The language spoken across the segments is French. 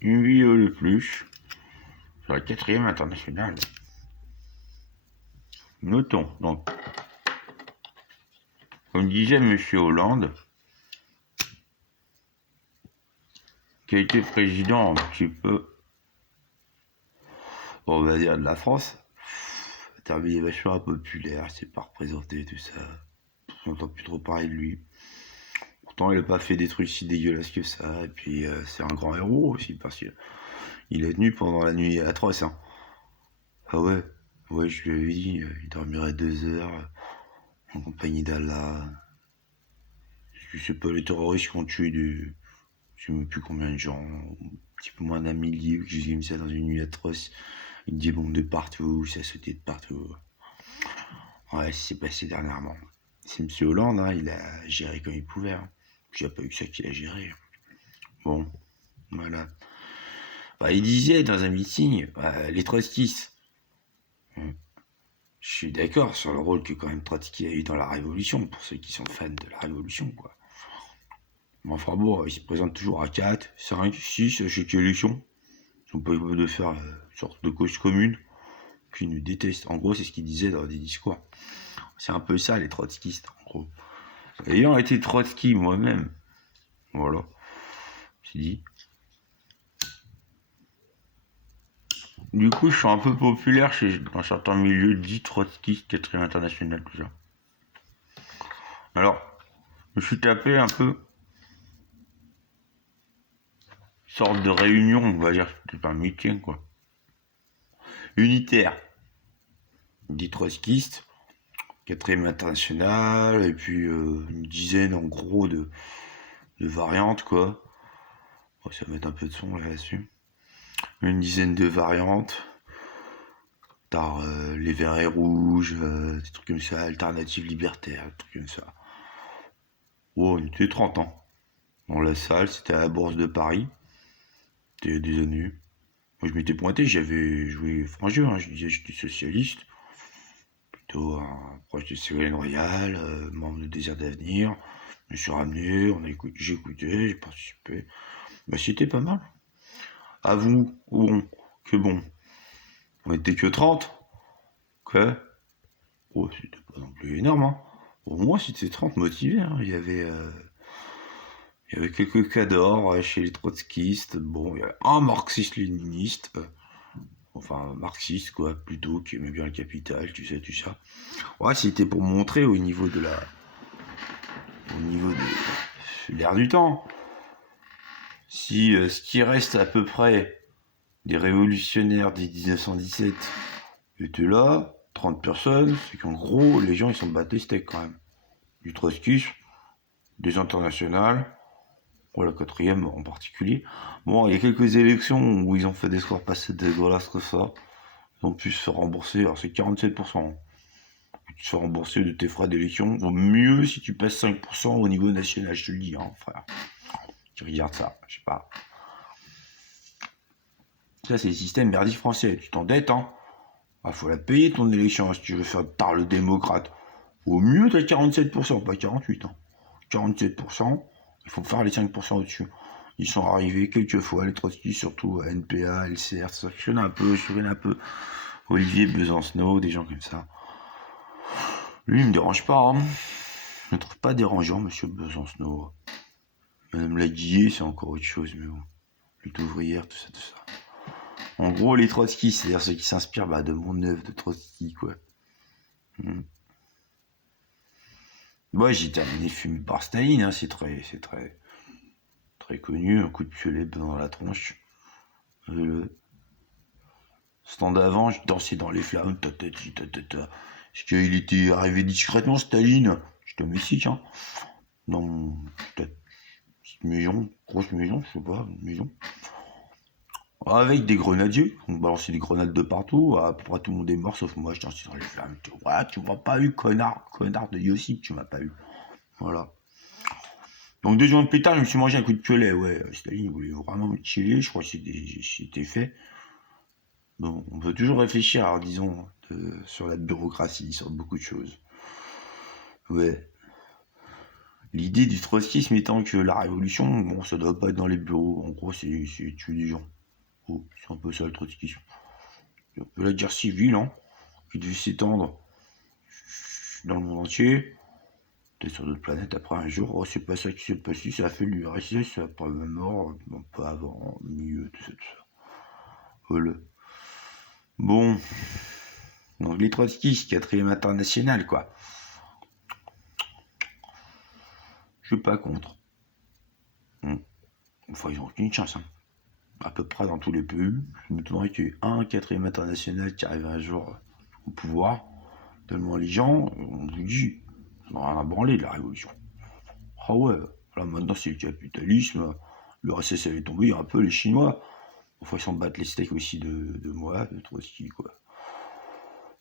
une vidéo de plus sur la 4e internationale. Notons donc, comme disait M. Hollande, qui a été président un petit peu, on va dire, de la France. Il est vachement impopulaire, c'est pas représenté, tout ça. On n'entend plus trop parler de lui. Pourtant, il n'a pas fait des trucs si dégueulasses que ça. Et puis, c'est un grand héros aussi, parce qu'il est tenu pendant la nuit atroce. Hein. Ah ouais, je lui avais dit, il dormirait 2 heures en compagnie d'Allah. Je sais pas, les terroristes qui ont tué je sais même plus combien de gens, un petit peu moins d'un millier, que j'ai mis ça dans une nuit atroce. Il des bombes de partout, ça sautait de partout. Ouais, c'est passé dernièrement. C'est M. Hollande, hein, il a géré comme il pouvait. Hein. Puis il n'y a pas eu que ça qu'il a géré. Bon, voilà. Bah, il disait dans un meeting, les trotskistes. Je suis d'accord sur le rôle que quand même Trotsky a eu dans la Révolution, pour ceux qui sont fans de la Révolution, quoi. Mais enfin bon, il se présente toujours à 4, 5, 6 à chaque élection. Ils sont pas capables de faire une sorte de cause commune, qui nous détestent. En gros, c'est ce qu'il disait dans des discours. C'est un peu ça, les trotskistes, en gros. Ayant été Trotsky moi-même, voilà, c'est dit. Du coup, je suis un peu populaire dans certains milieux dits trotskistes, 4e international, tout ça. Alors, je me suis tapé un peu sorte de réunion, on va dire, c'était pas un meeting, quoi. Unitaire, dit trotskiste, 4e international, et puis une dizaine en gros de variantes, quoi. Bon, ça va mettre un peu de son là-dessus. Une dizaine de variantes. T'as les verts et rouges, des trucs comme ça, alternatives libertaires, des trucs comme ça. Oh, on était 30 ans. Dans la salle, c'était à la Bourse de Paris. C'était des années. Moi, je m'étais pointé, j'avais joué franc jeu, hein. Je disais que j'étais socialiste. Plutôt proche de Ségolène Royal, membre de Désir d'Avenir. Je me suis ramené, j'ai écouté, j'ai participé. Bah, c'était pas mal. Avoue, que bon, on était que 30. Quoi. Oh, c'était pas non plus énorme, hein. Au moins, c'était 30 motivés, hein. Il y avait quelques cadors chez les trotskistes. Bon, il y avait un marxiste-léniniste. Enfin, marxiste, quoi, plutôt, qui aimait bien le capital, tu sais, tout ça. Ouais, c'était pour montrer au niveau de l'air du temps. Si ce qui reste à peu près des révolutionnaires dès 1917 étaient là, 30 personnes, c'est qu'en gros, les gens, ils sont battés steak quand même. Du trotskisme, des internationales, pour la 4e en particulier. Bon, il y a quelques élections où ils ont fait des scores passés dégueulasses que ça. Ils ont pu se faire rembourser, alors c'est 47%. Tu te fais rembourser de tes frais d'élection. Au mieux si tu passes 5% au niveau national, je te le dis, hein, frère. Tu regardes ça, je sais pas. Ça, c'est le système merdique français. Tu t'endettes, hein. Faut la payer ton élection si tu veux faire tard le démocrate. Au mieux, t'as 47%, pas 48%. Hein. 47%, il faut faire les 5% au-dessus. Ils sont arrivés quelques fois, les trotskistes, surtout à NPA, LCR, ça. Je connais un peu Olivier Besancenot, des gens comme ça. Lui, il me dérange pas, hein. Je ne trouve pas dérangeant, monsieur Besancenot. Madame Laguillet, c'est encore autre chose, mais bon. Lutte ouvrière, tout ça. En gros, les trotskistes, c'est-à-dire ceux qui s'inspirent de Montneuf, de Trotsky, quoi. Moi, j'ai terminé fumé par Staline, hein, c'est très connu, un coup de piolet dans la tronche. Le stand d'avant, je dansais dans les flammes, Est-ce qu'il était arrivé discrètement, Staline? J'étais au Mexique, hein. Dans peut-être petite maison, grosse maison, je sais pas, une maison. Avec des grenadiers, on balançait des grenades de partout, à peu près tout le monde est mort, sauf moi, je dansais dans les flammes. Ouais, tu m'as pas eu, connard de Yossi, tu m'as pas eu. Voilà. Donc 2 jours plus tard, je me suis mangé un coup de piolet, ouais. Staline voulait vraiment me chiller, je crois que c'était fait. Bon, on peut toujours réfléchir, alors, disons, sur la bureaucratie, sur beaucoup de choses. Ouais. L'idée du trotskisme étant que la révolution, bon, ça doit pas être dans les bureaux. En gros, c'est tuer des gens. Oh, c'est un peu ça le trotskisme. C'est un peu la guerre civile, hein, qui devait s'étendre dans le monde entier. Peut-être sur d'autres planètes après un jour. Oh, c'est pas ça qui s'est passé, ça a fait l'URSS après ma mort, non pas avant, au milieu, tout ça. Voilà. Bon, donc les trotskistes, quatrième international, quoi. Je suis pas contre. Enfin, ils ont aucune chance, hein. À peu près dans tous les pays. Je m'étonnerais qu'il y ait un quatrième international qui arrive un jour au pouvoir. Tellement les gens, on vous dit, ils n'ont rien à branler de la révolution. Ah ouais, là maintenant c'est le capitalisme, le RSS est tombé, un peu les Chinois. Enfin, ils s'en battent les steaks aussi de moi, de Trotsky, quoi.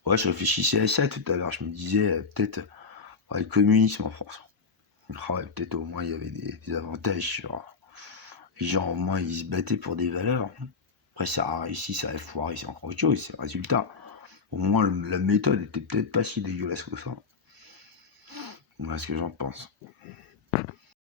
Ouais, je réfléchissais à ça tout à l'heure, je me disais, peut-être, le communisme en France. Ah ouais, peut-être au moins il y avait des avantages sur. Les gens au moins ils se battaient pour des valeurs. Après ça a réussi, ça a foiré, c'est encore autre chose, c'est le résultat. Au moins la méthode était peut-être pas si dégueulasse que ça. Voilà ce que j'en pense.